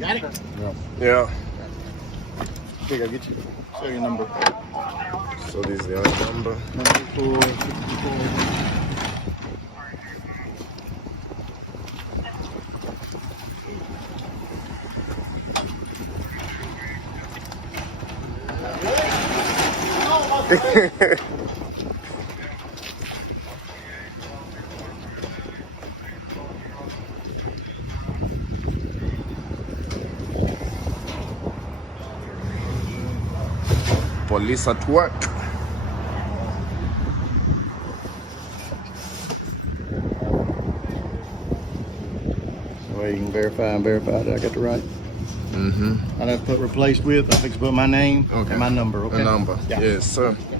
Got it? Yeah. Here, go get you. Show your number. So this is the number. Number 464. Police at work. Well, you can verify that I got the right. Mm-hmm. I have to put replaced with. I fix to put my name Okay. and my number. Okay. The number. Yeah. Yes, sir. Yeah.